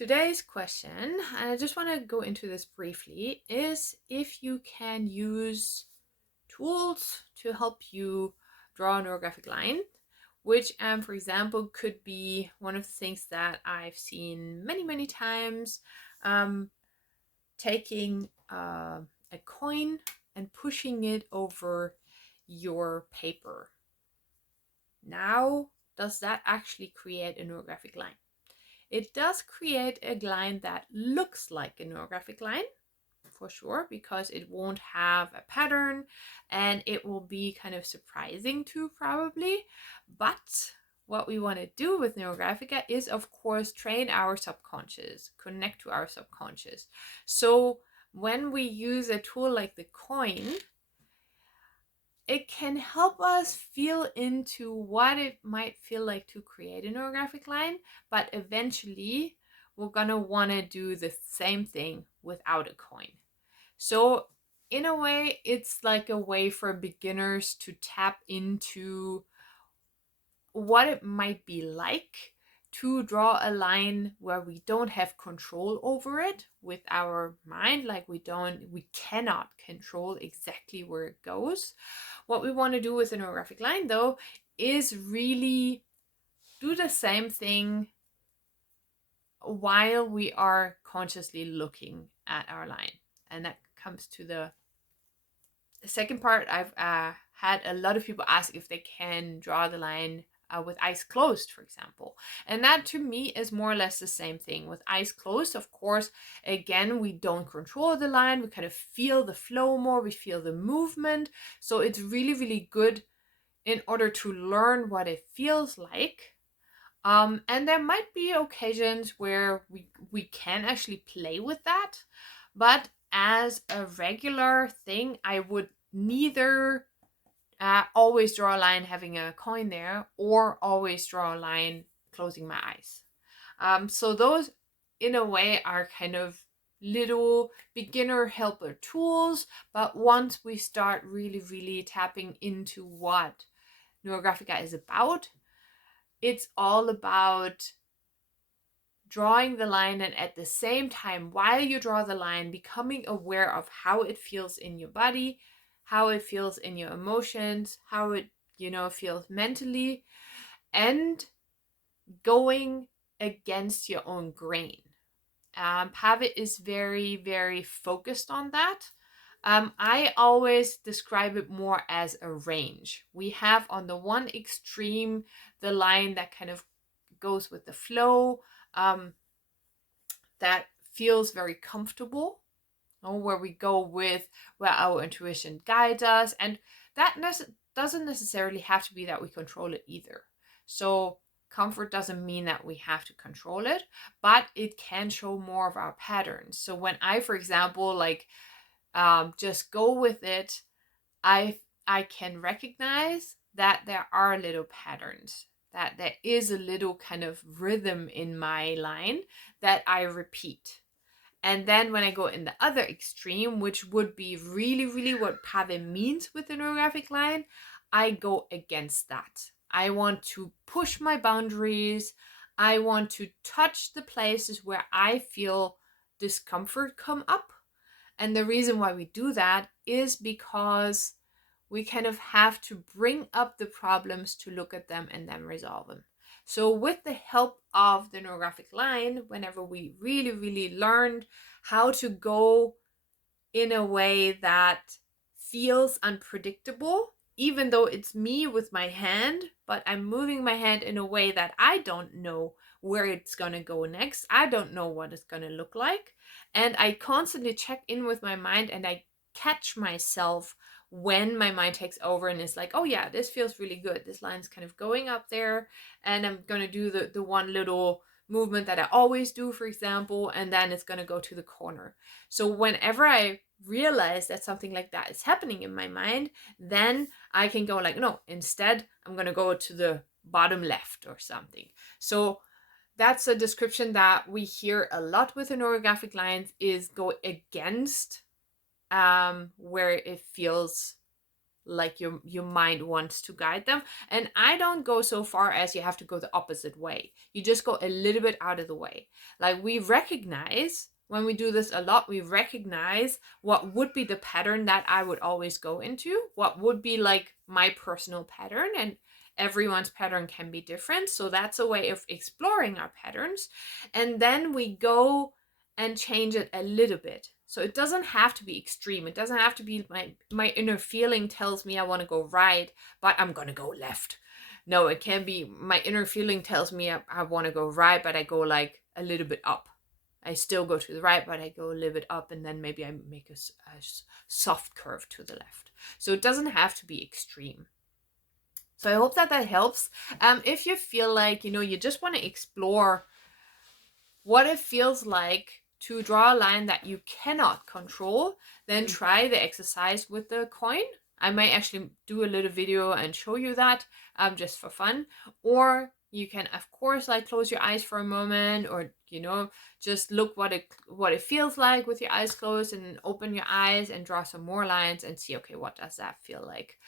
Today's question, and I just want to go into this briefly, is if you can use tools to help you draw a neurographic line, which, for example, could be one of the things that I've seen many, many times, taking a coin and pushing it over your paper. Now, does that actually create a neurographic line? It does create a line that looks like a neurographic line, for sure, because it won't have a pattern and it will be kind of surprising too, probably. But what we want to do with Neurographica is, of course, train our subconscious, connect to our subconscious. So when we use a tool like the coin, it can help us feel into what it might feel like to create a neurographic line, but eventually we're gonna want to do the same thing without a coin. So in a way, it's like a way for beginners to tap into what it might be like to draw a line where we don't have control over it with our mind, like we cannot control exactly where it goes. What we want to do with a neurographic line, though, is really do the same thing while we are consciously looking at our line. And that comes to the second part. I've had a lot of people ask if they can draw the line with eyes closed, for example. And that to me is more or less the same thing. With eyes closed, of course, again, we don't control the line. We kind of feel the flow more, we feel the movement. So it's really, really good in order to learn what it feels like. And there might be occasions where we can actually play with that. But as a regular thing, I would neither always draw a line having a coin there or always draw a line closing my eyes. So those in a way are kind of little beginner helper tools, but once we start really, really tapping into what Neurographica is about, it's all about drawing the line and at the same time, while you draw the line, becoming aware of how it feels in your body, how it feels in your emotions, how it, feels mentally, and going against your own grain. Pavitt is very, very focused on that. I always describe it more as a range. We have on the one extreme the line that kind of goes with the flow, that feels very comfortable, where we go with where our intuition guides us, and that doesn't necessarily have to be that we control it either. So comfort doesn't mean that we have to control it, but it can show more of our patterns. So when I, for example, just go with it, I can recognize that there are little patterns, that there is a little kind of rhythm in my line that I repeat. And then when I go in the other extreme, which would be really, really what Pave means with the neurographic line, I go against that. I want to push my boundaries. I want to touch the places where I feel discomfort come up. And the reason why we do that is because we kind of have to bring up the problems to look at them and then resolve them. So with the help of the neurographic line, whenever we really, really learned how to go in a way that feels unpredictable, even though it's me with my hand, but I'm moving my hand in a way that I don't know where it's going to go next. I don't know what it's going to look like. And I constantly check in with my mind and I catch myself when my mind takes over and is like, oh yeah, this feels really good. This line's kind of going up there and I'm going to do the one little movement that I always do, for example, and then it's going to go to the corner. So whenever I realize that something like that is happening in my mind, then I can go like, no, instead I'm going to go to the bottom left or something. So that's a description that we hear a lot with the neurographic lines, is go against where it feels like your mind wants to guide them. And I don't go so far as you have to go the opposite way. You just go a little bit out of the way. Like, we recognize, when we do this a lot, we recognize what would be the pattern that I would always go into, what would be like my personal pattern, and everyone's pattern can be different. So that's a way of exploring our patterns. And then we go and change it a little bit. So it doesn't have to be extreme. It doesn't have to be my inner feeling tells me I want to go right, but I'm going to go left. No, it can be my inner feeling tells me I want to go right, but I go like a little bit up. I still go to the right, but I go a little bit up, and then maybe I make a soft curve to the left. So it doesn't have to be extreme. So I hope that helps. If you feel like, you just want to explore what it feels like to draw a line that you cannot control, then try the exercise with the coin. I might actually do a little video and show you that, just for fun. Or you can, of course, like close your eyes for a moment, or just look what it feels like with your eyes closed, and open your eyes and draw some more lines and see, okay, what does that feel like?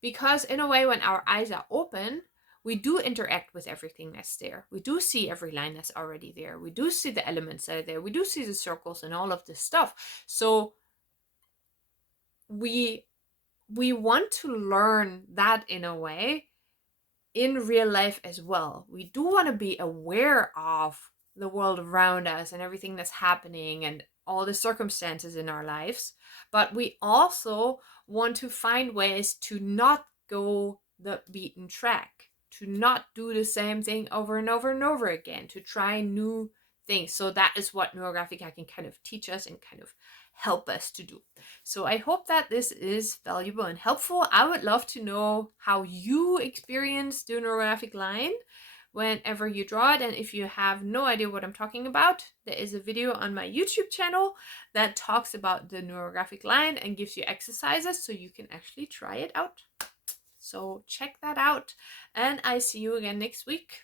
Because in a way, when our eyes are open, we do interact with everything that's there. We do see every line that's already there. We do see the elements that are there. We do see the circles and all of this stuff. So we want to learn that in a way in real life as well. We do want to be aware of the world around us and everything that's happening and all the circumstances in our lives. But we also want to find ways to not go the beaten track, to not do the same thing over and over and over again, to try new things. So that is what neurographic eye can kind of teach us and kind of help us to do. So I hope that this is valuable and helpful. I would love to know how you experience the neurographic line whenever you draw it. And if you have no idea what I'm talking about, there is a video on my YouTube channel that talks about the neurographic line and gives you exercises so you can actually try it out. So check that out, and I see you again next week.